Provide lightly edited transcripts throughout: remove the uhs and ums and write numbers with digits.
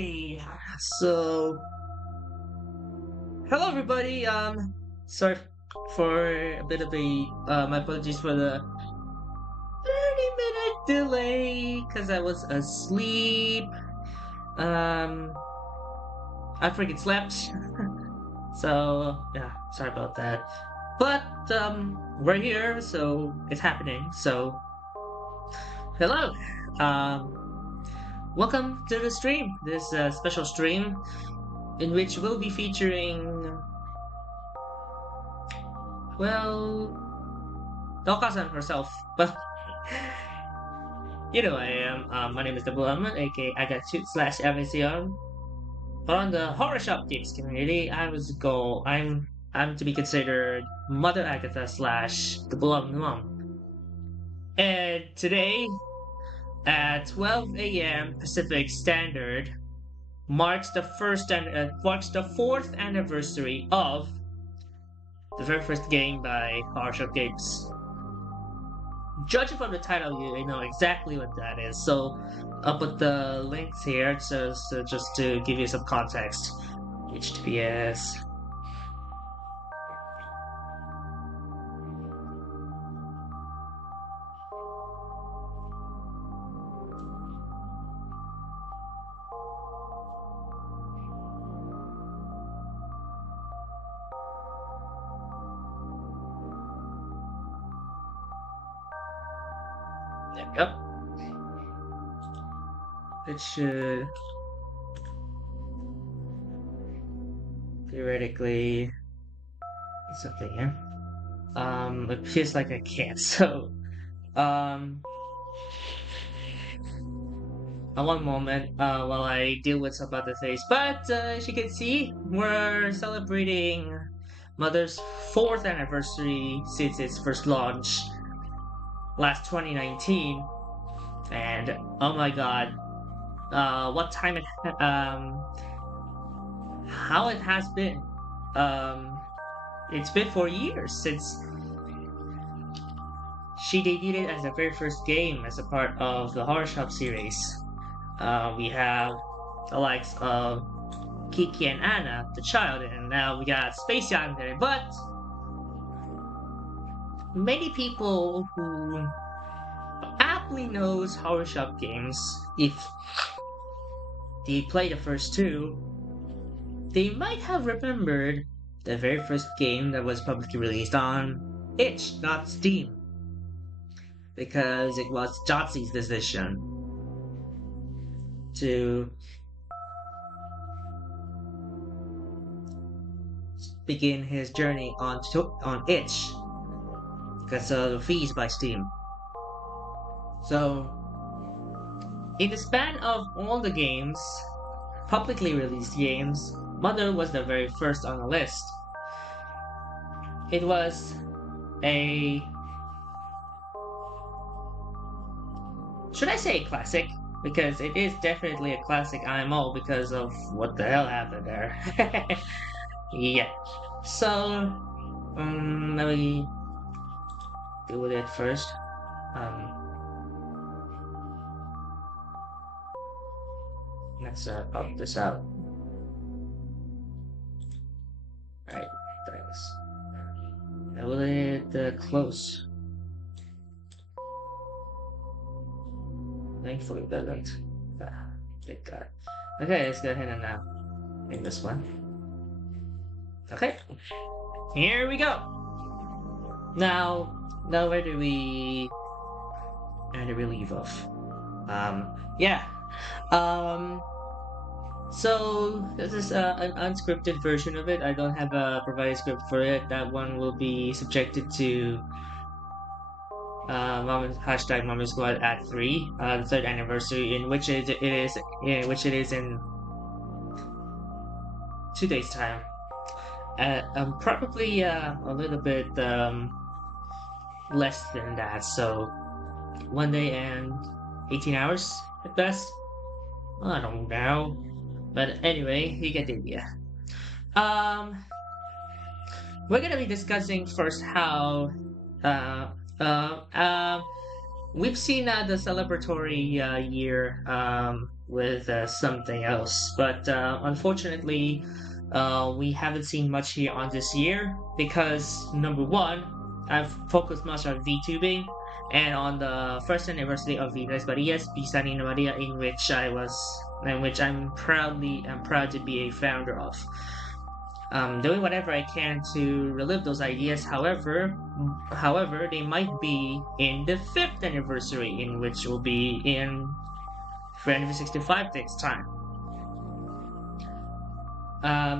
Okay, so hello everybody. Sorry for a bit of my apologies for the 30-minute delay because I was asleep. Um, I freaking slept. So yeah, sorry about that. But we're here, so it's happening. So hello. Welcome to the stream. This special stream in which we'll be featuring, well, Okasan herself. Well, you know I am. My name is Double Ahmed, aka Aga-chuu slash FACR. But on the horror shop games community, I'm to be considered Mother Agatha slash the beloved mom. And today at 12 a.m. Pacific Standard marks the fourth anniversary of the very first game by Horror Shop Games. Judging from the title, you know exactly what that is. So I'll put the links here so just to give you some context. HTTPS. There we go. It should theoretically be something here. It feels like I can't. So, one moment while I deal with some other things. But as you can see, we're celebrating Mother's fourth anniversary since its first launch last 2019, and oh my god, what time it how it has been. It's been 4 years since she debuted as the very first game as a part of the Horror Shop series. We have the likes of Kiki and Anna, the child, and now we got Space Yandere. But many people who aptly knows Horror Shop games, if they play the first two, they might have remembered the very first game that was publicly released on itch, not Steam, because it was Jotsy's decision to begin his journey on itch because of the fees by Steam. So, in the span of all the games, publicly released games, Mother was the very first on the list. It was a... should I say classic? Because it is definitely a classic IMO because of what the hell happened there. Yeah. So, let me deal with it first. Let's pop this out. Right, thanks. I will it close. Thankfully it doesn't. Thank God. Okay, let's go ahead and now make this one. Okay, here we go. Now where do we leave off? Yeah. So this is an unscripted version of it. I don't have a provided script for it. That one will be subjected to hashtag Mama Squad at 3, the third anniversary, in which it is in 2 days time. Probably a little bit less than that. So 1 day and 18 hours at best. I don't know. But anyway, you get the idea. We're gonna be discussing first how we've seen the celebratory year with something else. But unfortunately, we haven't seen much here on this year because number one, I've focused much on VTubing and on the first anniversary of VTresMarias, V三人のマリア, in which I'm proud to be a founder of. Doing whatever I can to relive those ideas. However, they might be in the 5th anniversary, in which will be in 365 days time.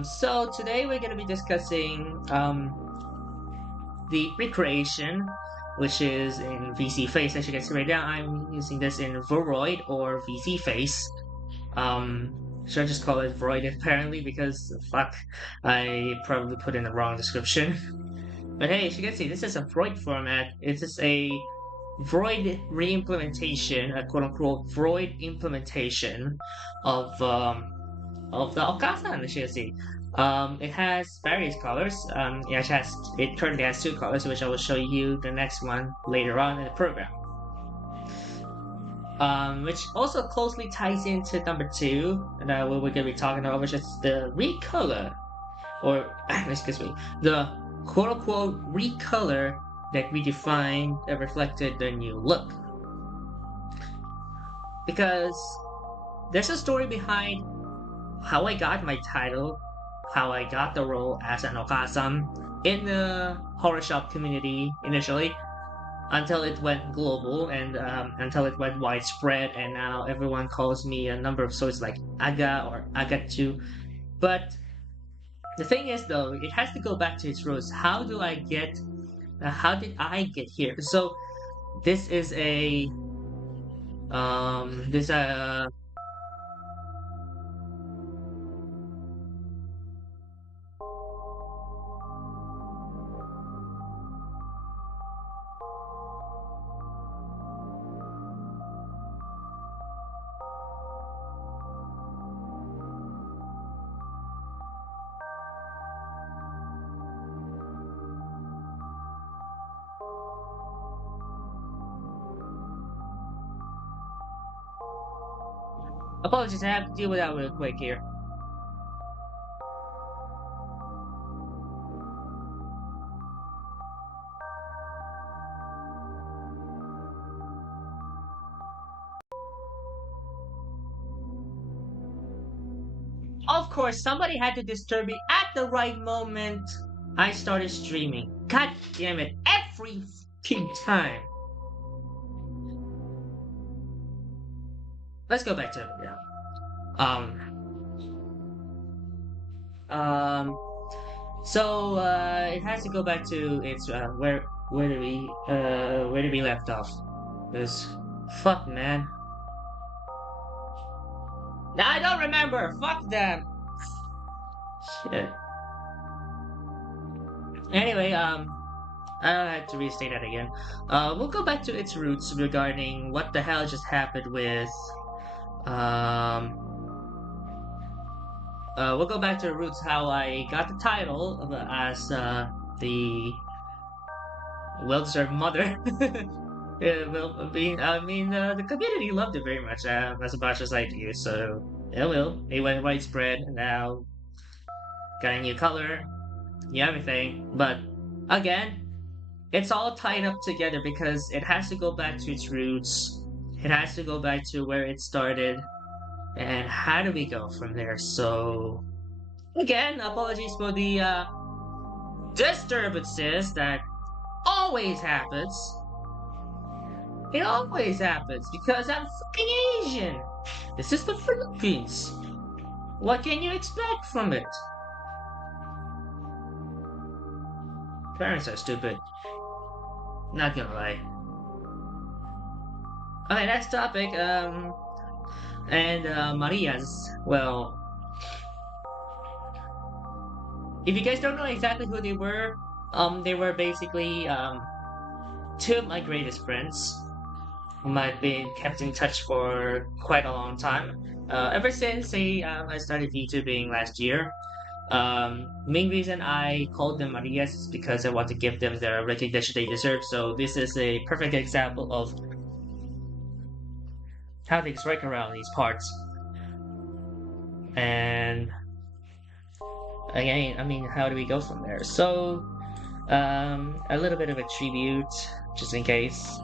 So today we're going to be discussing the recreation, which is in VC Face. As you can see right now, I'm using this in Vroid or VC Face. Should I just call it Vroid apparently, because fuck, I probably put in the wrong description. But hey, as you can see, this is a Vroid format. It is a Vroid re-implementation, a quote-unquote Vroid implementation of the Okasan, as you can see. It has various colors. It currently has 2 colors, which I will show you the next one later on in the program. Which also closely ties into number 2 that we're going to be talking about, which is the recolor, or excuse me, the quote-unquote recolor that redefined and reflected the new look. Because there's a story behind how I got my title, how I got the role as an Okasan in the horror shop community initially, until it went global and until it went widespread, and now everyone calls me a number of sorts like Aga or Aga-chuu. But the thing is, though, it has to go back to its roots. How did I get here? So this is a apologies, I have to deal with that real quick here. Of course, somebody had to disturb me at the right moment I started streaming. God damn it, every fucking time. Let's go back to it. So it has to go back to its where did we left off? This fuck, man. I don't remember. Fuck them. Shit. Anyway, I had to restate that again. We'll go back to its roots regarding what the hell just happened with. We'll go back to the roots, how I got the title as the well-deserved mother. The community loved it very much, as much as I do, so it went widespread, and now got a new color, new everything, but again, it's all tied up together because it has to go back to its roots, it has to go back to where it started, and how do we go from there? So, again, apologies for the disturbances that always happens. It always happens because I'm fucking Asian. This is the Philippines. What can you expect from it? Parents are stupid. Not gonna lie. Okay, next topic. Marias. Well, if you guys don't know exactly who they were basically 2 of my greatest friends, whom I've been kept in touch for quite a long time. Ever since I started VTubing last year. Main reason I called them Marias is because I want to give them the recognition they deserve. So this is a perfect example of how things work around these parts. And again, I mean, how do we go from there? So, a little bit of a tribute, just in case,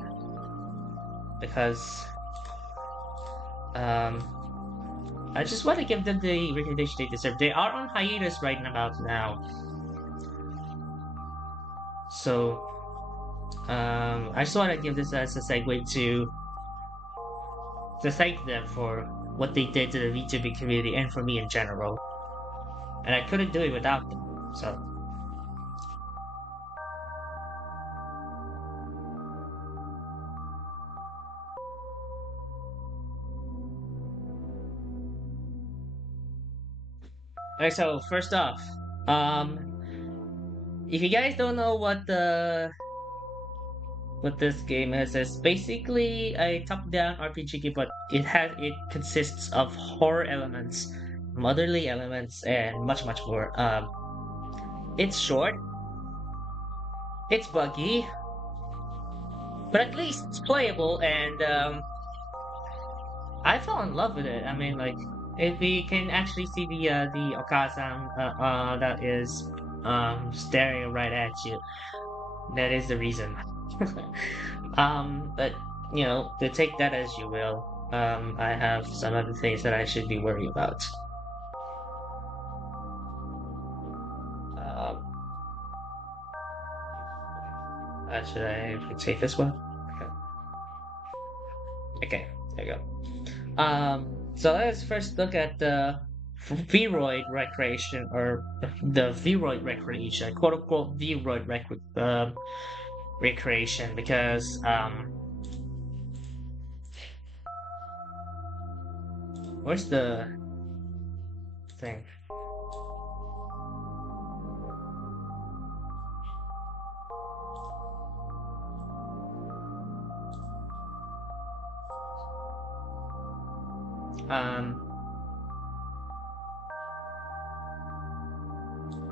because I just want to give them the recognition they deserve. They are on hiatus right about now, so I just want to give this as a segue to thank them for what they did to the VTuber community and for me in general. And I couldn't do it without them. So. Alright, so first off, if you guys don't know what this game is, it's basically a top-down RPG game, but it consists of horror elements, motherly elements, and much more. It's short, it's buggy, but at least it's playable, and I fell in love with it. I mean, like, if we can actually see the Okasan that is staring right at you, that is the reason. But you know, to take that as you will. I have some other things that I should be worried about. Um, should I take this one? Okay, there you go. So let's first look at the Vroid recreation, or the Vroid recreation, quote unquote Vroid recreation, because where's the thing?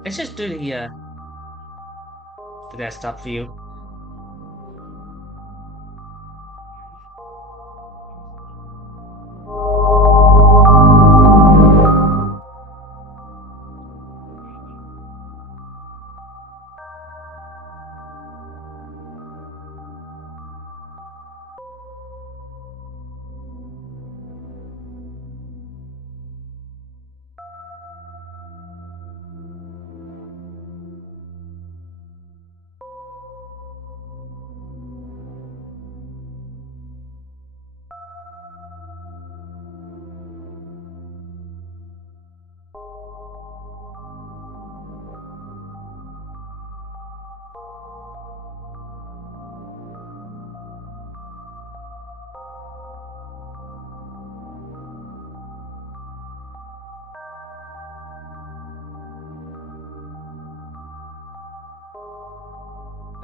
Let's just do the desktop view.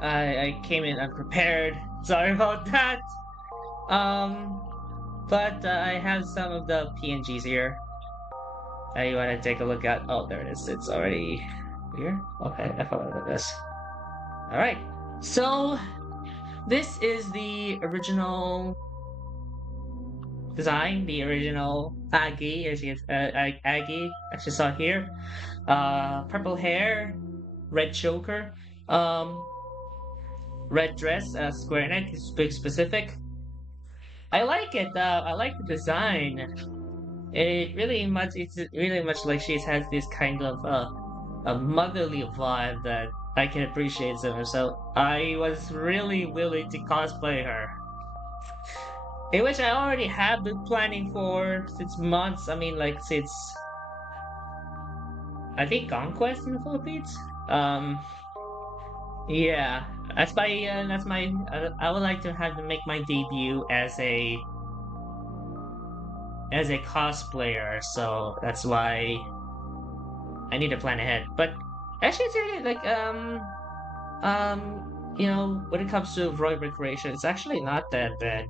I came in unprepared. Sorry about that. But I have some of the PNGs here. You want to take a look at? Oh, there it is. It's already here. Okay, I forgot about this. All right. So this is the original design, the original Aggie, as you Aggie, as you saw here. Purple hair, red choker, red dress, square neck, is big specific. I like it. I like the design. It's really much like she has this kind of a motherly vibe that I can appreciate so I was really willing to cosplay her. In which I already have been planning for since months. I mean, like, since I think Conquest in the Philippines. Yeah, that's my. I would like to have to make my debut as a cosplayer, so that's why I need to plan ahead. But actually, it's really like you know, when it comes to Roy recreation, it's actually not that bad.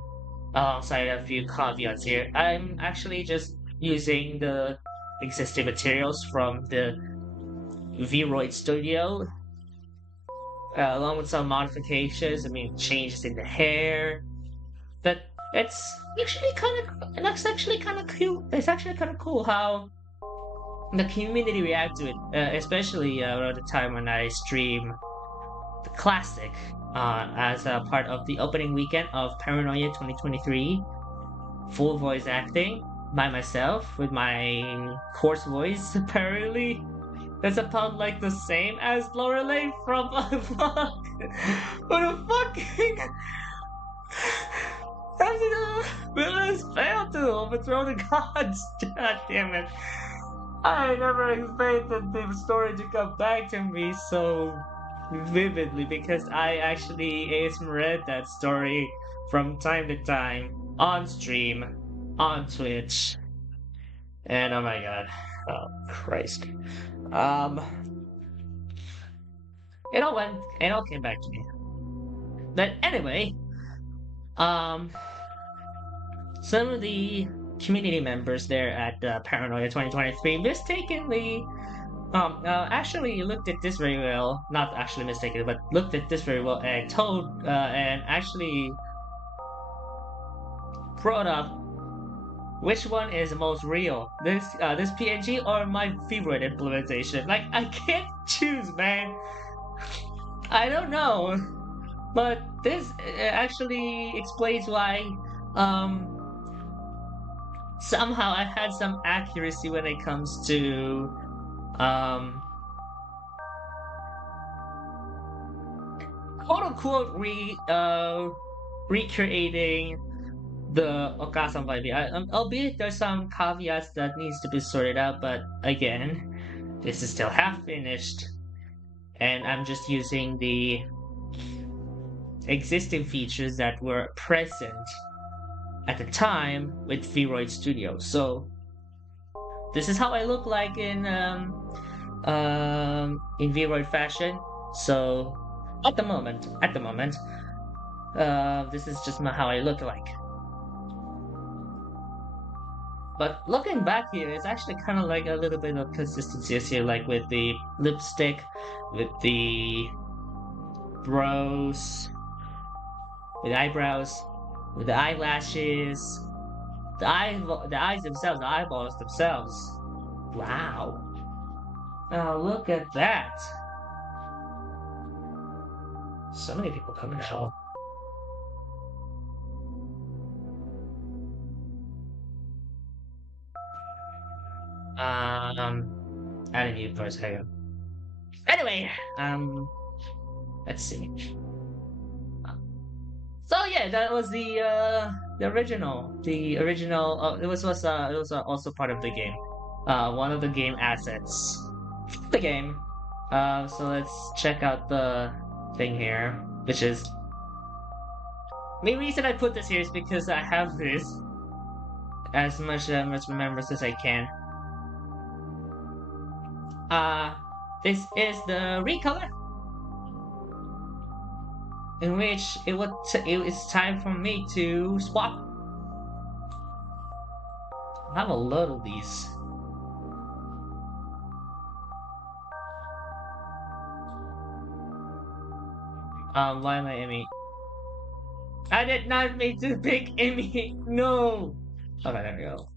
Alongside a few caveats here, I'm actually just using the existing materials from the Vroid studio, along with some modifications. I mean, changes in the hair. But it's actually kind of cool how the community react to it, especially around the time when I stream the classic as a part of the opening weekend of Paranoia 2023, full voice acting by myself with my coarse voice apparently. That's about like the same as Lorelei from fuck. What a fucking villains failed to overthrow the gods. God damn it. I never expected the story to come back to me so vividly because I actually read that story from time to time on stream, on Twitch, and oh my god, oh Christ, um, it all came back to me. But anyway, um, some of the community members there at Paranoia 2023 mistakenly actually looked at this very well. Not actually mistaken, but looked at this very well and told and actually brought up which one is the most real, this PNG or my favorite implementation. Like I can't choose, man. I don't know, but this actually explains why somehow I had some accuracy when it comes to um quote unquote recreating the Okasan vibe. Albeit there's some caveats that needs to be sorted out, but again, this is still half finished, and I'm just using the existing features that were present at the time with Vroid Studio. So this is how I look like in Vroid fashion. So at the moment, this is just how I look like. But looking back here, it's actually kind of like a little bit of consistency here, like with the lipstick, with the brows, with the eyebrows, with the eyelashes, the eyes themselves, the eyeballs themselves. Wow! Now look at that. So many people coming out. I didn't mute for a second. Anyway, let's see. So yeah, that was the original. The original. It was also part of the game. One of the game assets. The game. So let's check out the thing here, which is. The reason I put this here is because I have this as much remembrance as I can. This is the recolor, in which it is time for me to swap. I have a lot of these. Why am I Emmy? I did not mean to pick Emmy. No. Okay, there we go.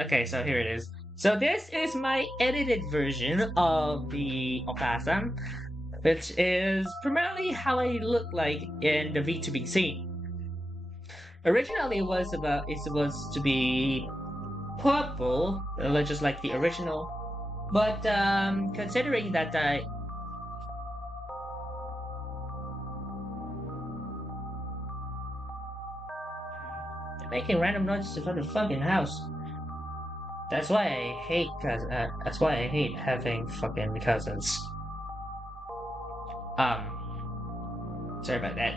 Okay, so here it is. So this is my edited version of the Okasan, which is primarily how I look like in the VTuber scene. Originally, it was to be purple, just like the original. But considering that I making random noises in front of the fucking house. That's why I hate that's why I hate having fucking cousins. Sorry about that.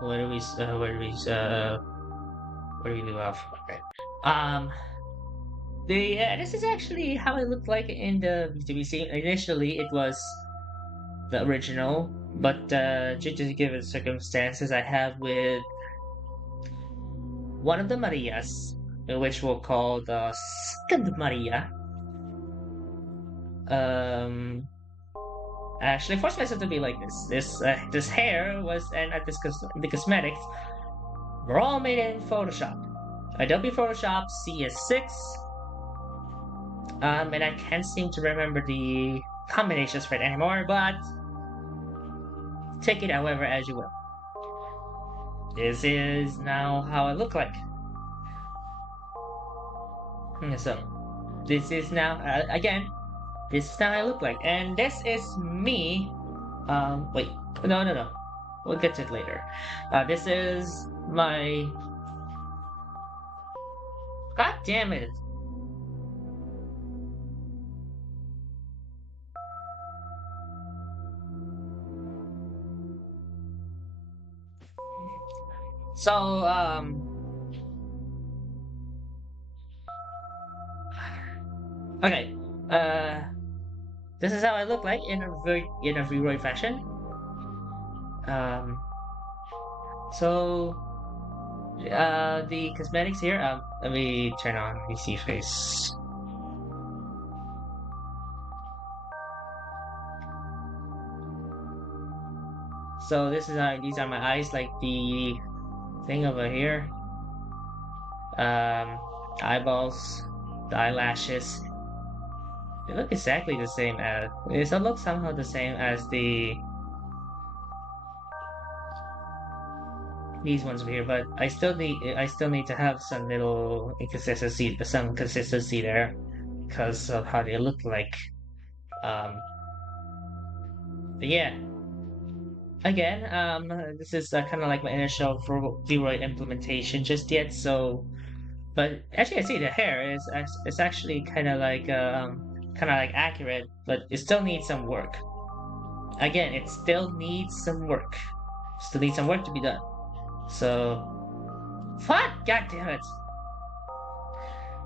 Where do we leave off? Okay. This is actually how it looked like in the VTuber. Initially, it was the original, but due to given circumstances I have with one of the Marias, which we'll call the second Maria, actually forced myself to be like this. This hair was and the cosmetics were all made in Photoshop. Adobe Photoshop CS6. And I can't seem to remember the combinations for it anymore, but take it however as you will. This is now how I look like. So, this is now, again, this is how I look like. And this is me. Wait, no. We'll get to it later. This is my. God damn it. So, okay. This is how I look like in a V fashion. Um, so the cosmetics here. Let me turn on VC face. So this is these are my eyes, like the thing over here. Eyeballs, the eyelashes. They look exactly the same as. They look somehow the same as these ones over here, but I still need to have some little some consistency there, because of how they look like. Um, but yeah. Again, this is kind of like my initial Vroid implementation just yet. So, but actually, I see the hair is it's actually kind of like accurate, but it still needs some work. Again, it still needs some work. Still needs some work to be done. So, what? God damn it!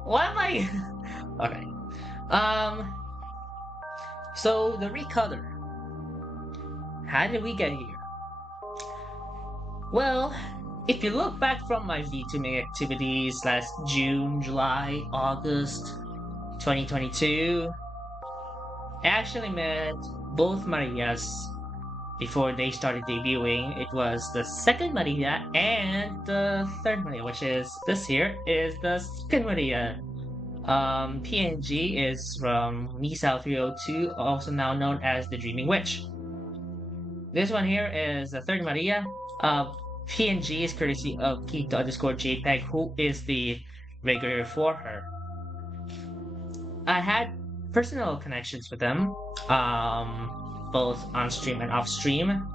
Why am I? Okay. Um. So the recolor. How did we get here? Well, if you look back from my VTuber activities last June, July, August 2022, I actually met both Marias before they started debuting. It was the second Maria and the third Maria, which is this here is the second Maria. PNG is from Misao 302, also now known as the Dreaming Witch. This one here is the third Maria. PNG is courtesy of Keith_JPEG, who is the regular for her. I had personal connections with them, both on stream and off stream.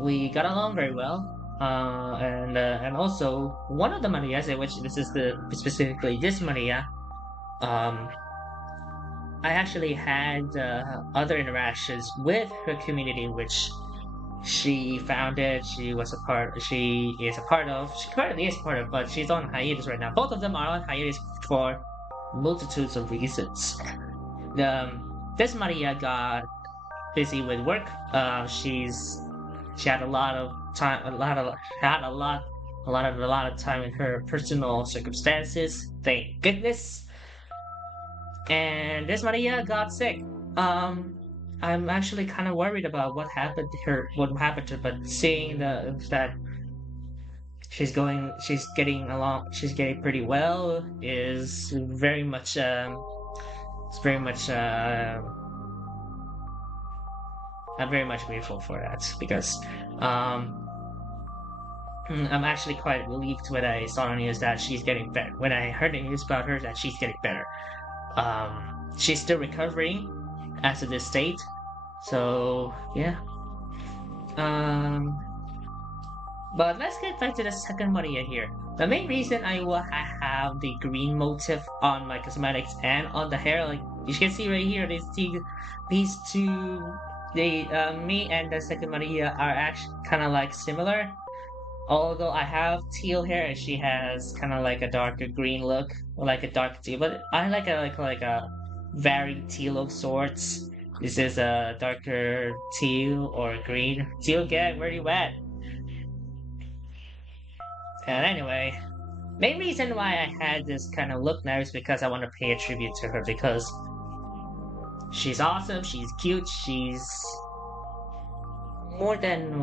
We got along very well, and also one of the Marias, which this is specifically this Maria, I actually had other interactions with her community, which she founded. She is a part of. She currently is part of, but she's on hiatus right now. Both of them are on hiatus for multitudes of reasons. This Maria got busy with work. She had a lot of time, a lot of time in her personal circumstances. Thank goodness. And this Maria got sick. I'm actually kind of worried about what happened to her. But seeing that she's getting along, she's getting pretty well, is very much. It's very much. I'm very much grateful for that, because I'm actually quite relieved when I saw the news that she's getting better. When I heard the news about her that she's getting better. She's still recovering as of this state, so yeah. But let's get back to the second Maria here. The main reason I have the green motif on my cosmetics and on the hair, like you can see right here, these two, me and the second Maria are actually kind of like similar. Although I have teal hair and she has kind of like a darker green look, or like a dark teal, but I like a varied teal of sorts. This is a darker teal or green. Teal, get where you at? And anyway, main reason why I had this kind of look now is because I want to pay a tribute to her, because She's awesome, she's cute, she's more than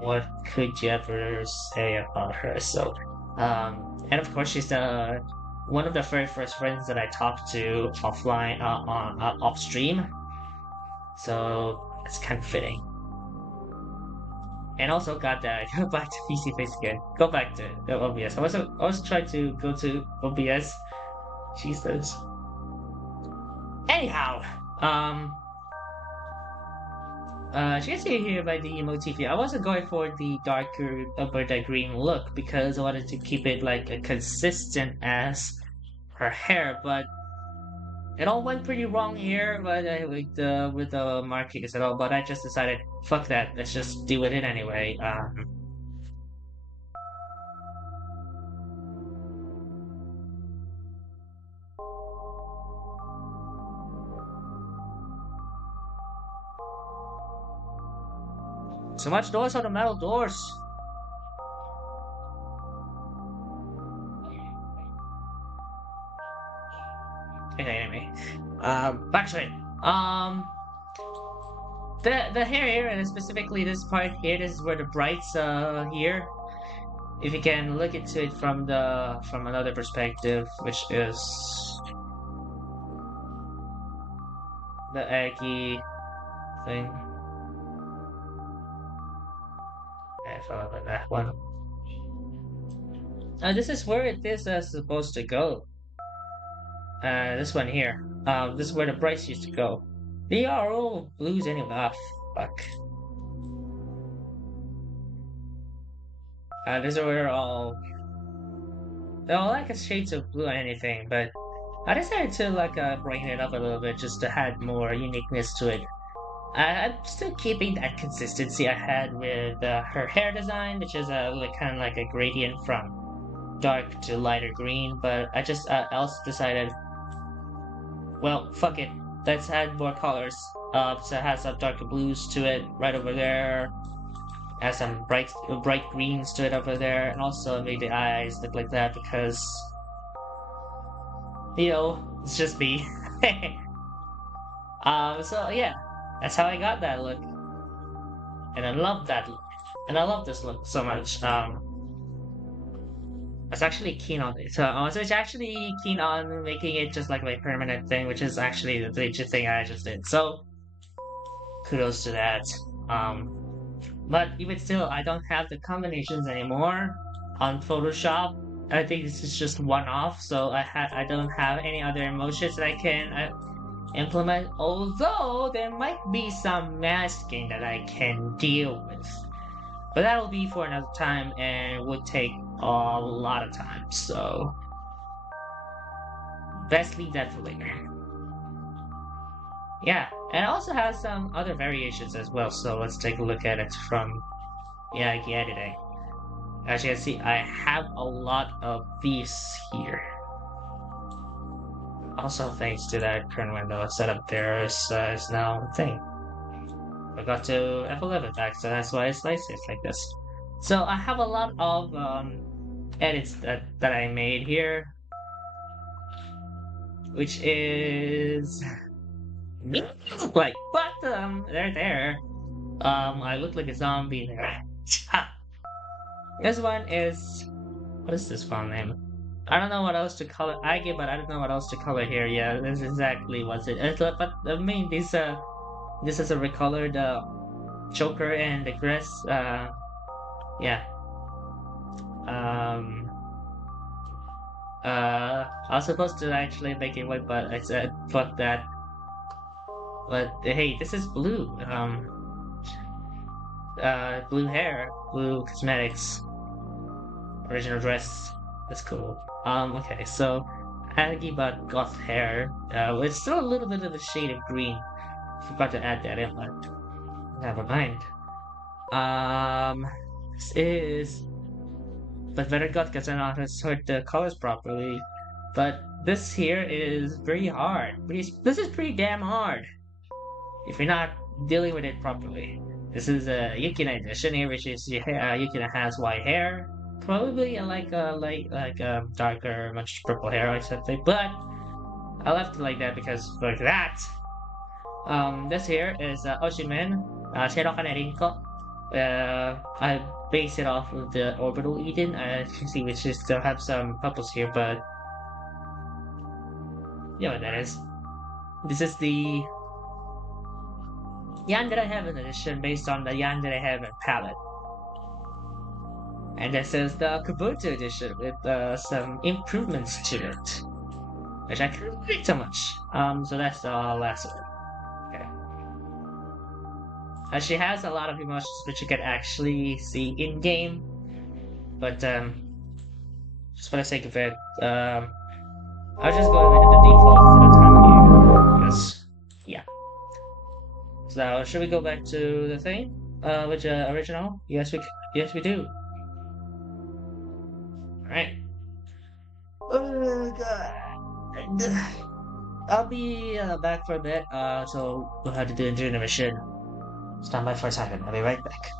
what could you ever say about her. So, and of course, she's the one of the very first friends that I talked to offline on off stream. So it's kind of fitting. And also, got that go back to PC Face again. Go back to OBS. I also tried to go to OBS. Jesus. Anyhow, as you can see here by the motif, I wasn't going for the darker Alberta green look because I wanted to keep it like a consistent as her hair, but it all went pretty wrong here. But with the markings and all, but I just decided, fuck that, let's just do it anyway. So much noise on the metal doors. Okay, anyway. Back to it. The hair here, and specifically this part here, this is where the brights here. If you can look into it from another perspective, which is the eggy thing. I thought about that one. This is where it is supposed to go. This one here. This is where the brights used to go. They are all blues anyway. Ah, fuck. These are where they're all like a shades of blue or anything, but I decided to like brighten it up a little bit just to add more uniqueness to it. I'm still keeping that consistency I had with her hair design, which is like kind of like a gradient from dark to lighter green. But I just also decided, well, fuck it, let's add more colors. So it has some darker blues to it right over there. Add some bright greens to it over there, and also make the eyes look like that because, you know, it's just me. So yeah. That's how I got that look. And I love that look. And I love this look so much. I was actually keen on it. So I was actually keen on making it just like my permanent thing, which is actually the legit thing I just did. So kudos to that. But even still, I don't have the combinations anymore on Photoshop. I think this is just one-off, so I don't have any other emotions that I can implement, although there might be some masking that I can deal with, but that'll be for another time and would take a lot of time, so best leave that for later. Yeah, and it also has some other variations as well, so let's take a look at it from the editing. As you can see, I have a lot of these here. Also, thanks to that current window setup there is now a thing. I got to F11 back, so that's why it's nice like this. So I have a lot of edits that I made here, which is like what they're there. I look like a zombie there. This one is, what is this font name? I don't know what else to color Aga, but I don't know what else to color here. Yeah, this is exactly what's it. But I mean, this is a recolored choker and the dress. Yeah. I was supposed to actually make it white, but I said fuck that. But hey, this is blue. Blue hair, blue cosmetics, original dress. That's cool. Okay, so Aggie but goth hair. It's still a little bit of a shade of green. Forgot to add that in, but never mind. This is, but better got because I know how to sort the colors properly. But this here is very hard. This is pretty damn hard if you're not dealing with it properly. This is a Yukina edition here, which is Yukina has white hair. Probably like darker, much purple hair or something, but I left it like that because like that. This here is Oshimen, Shiro Kanarinko. I base it off of the orbital Eden. As you can see, we just still have some bubbles here, but you know what that is. This is the Yandere Heaven edition based on the Yandere Heaven palette. And this is the Kubuntu edition with some improvements to it, which I couldn't like so much. So that's the last one. Okay. She has a lot of emotions which you can actually see in game, but just for the sake of it, I'll just go with the default for the time being. Because, yeah. So should we go back to the thing? Which original? Yes we do. Alright. Oh god. I'll be back for a bit, so we'll have to do during the mission. Stand by for a second, I'll be right back.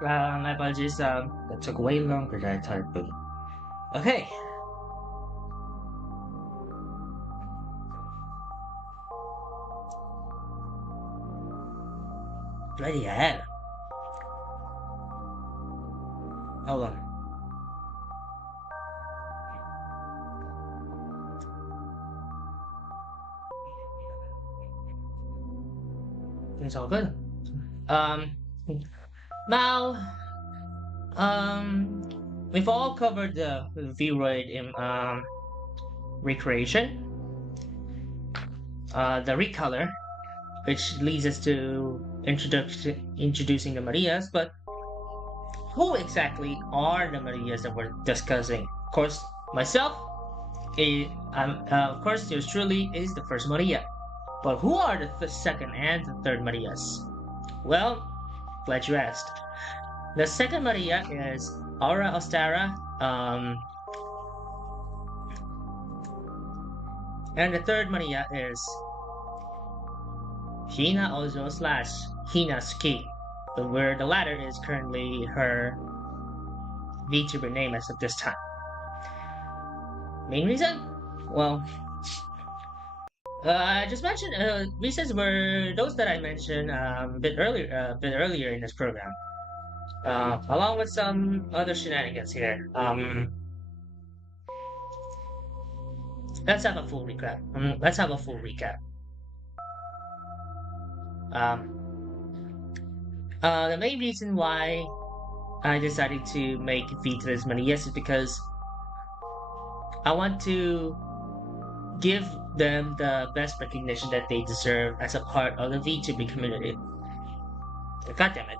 My apologies. That took way longer than I thought it would. Okay. Bloody hell. Hold on. It's all good. Um, now, um, we've all covered the V-Roid in recreation, the recolor, which leads us to introducing the Marias. But who exactly are the Marias that we're discussing? Of course, myself. Of course, yours truly is the first Maria. But who are the second and the third Marias? Well, glad you asked. The second Maria is Aura Ostara, and the third Maria is Hina Ozo slash Hina Suki, where the latter is currently her VTuber name as of this time. Main reason? Well, I just mentioned reasons were those that I mentioned a bit earlier in this program, along with some other shenanigans here. Let's have a full recap. Let's have a full recap. Um, the main reason why I decided to make VTresMarias is because I want to give them the best recognition that they deserve as a part of the VTuber community. God damn it.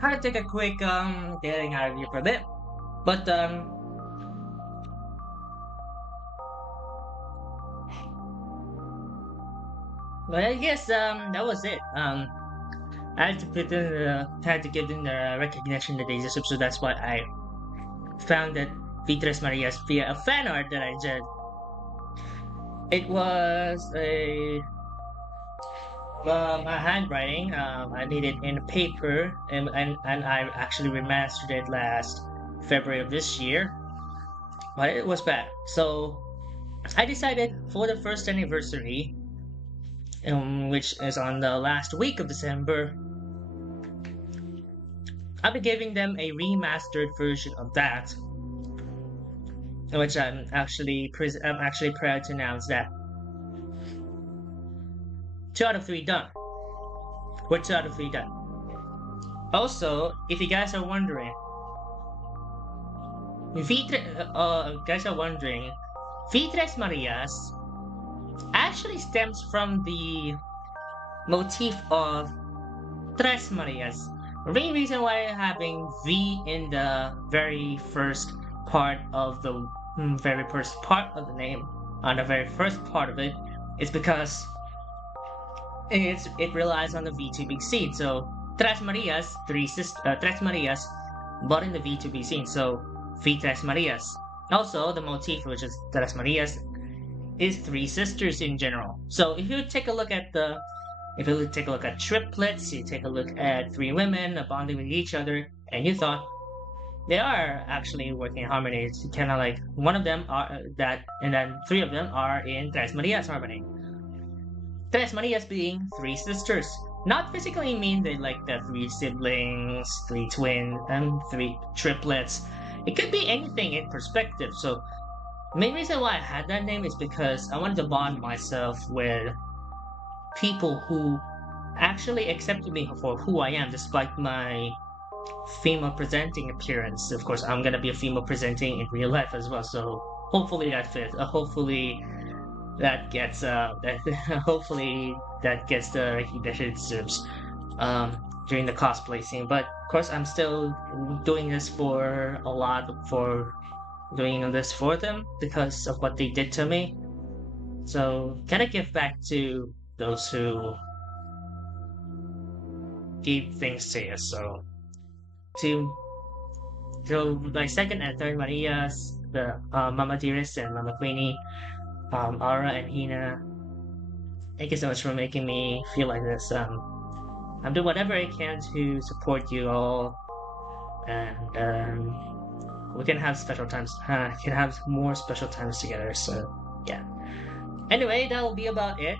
Try to take a quick getting out of here for a bit. But I guess that was it. I had to put in had to give them the recognition that they deserve, so that's why I found that VTresMarias via a fan art that I did. It was a handwriting. I did it in paper, and I actually remastered it last February of this year, but it was bad. So I decided for the first anniversary, which is on the last week of December, I'll be giving them a remastered version of that, which I'm actually proud to announce that 2 out of 3 done. We're 2 out of 3 done. Also, if you guys are wondering, VTresMarias actually stems from the motif of VTresMarias. The main reason why I'm having V in the very first part of the name, on the very first part of it, is because it relies on the VTuber scene. So VTresMarias, VTresMarias, but in the VTuber scene. So VTresMarias. Also, the motif, which is VTresMarias, is three sisters in general. So if you take a look at triplets, you take a look at three women bonding with each other, and you thought they are actually working in harmony. It's kind of like one of them are that, and then three of them are in VTresMarias harmony. VTresMarias being three sisters. Not physically mean they like the three siblings, three twins, and three triplets. It could be anything in perspective. So, the main reason why I had that name is because I wanted to bond myself with people who actually accepted me for who I am, despite my female presenting appearance. Of course, I'm gonna be a female presenting in real life as well. So, hopefully that fits. Hopefully that gets hopefully that gets the recognition it deserves during the cosplay scene. But of course, I'm still doing this for them because of what they did to me. So gotta give back to those who gave things to you. So to my second and third Marias, the Mama Dearest and Mama Queenie, Aura and Hina, thank you so much for making me feel like this. I'm doing whatever I can to support you all, and we can have special times. Can have more special times together. So yeah. Anyway, that will be about it.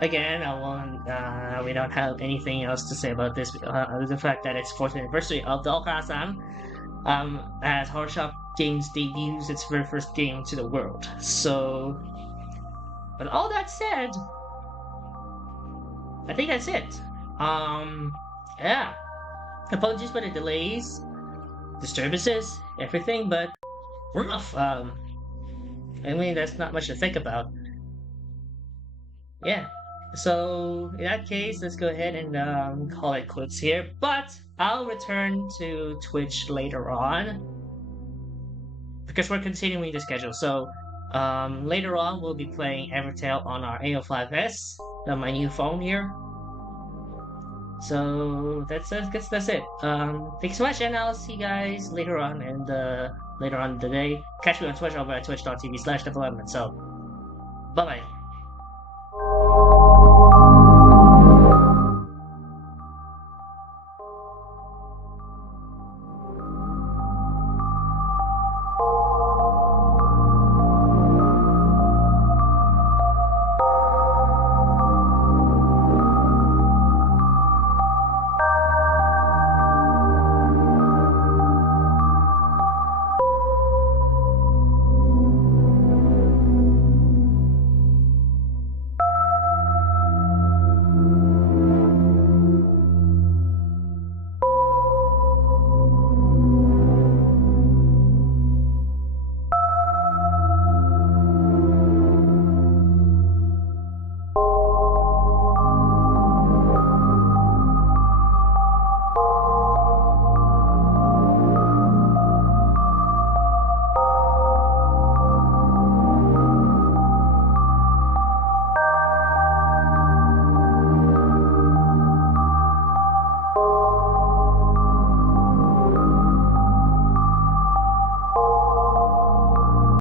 Again, I won't. We don't have anything else to say about this. The fact that it's 4th anniversary of the Okasan. As Horror Shop Games debuts its very first game to the world. So, but all that said, I think that's it. Yeah. Apologies for the delays, disturbances, everything, but rough. I mean, that's not much to think about. Yeah. So, in that case, let's go ahead and call it quits here. But I'll return to Twitch later on because we're continuing the schedule. So, later on, we'll be playing Evertale on our AO5S, my new phone here. So that's it. Thanks so much, and I'll see you guys later on in the day. Catch me on Twitch over at twitch.tv/development. So, bye bye.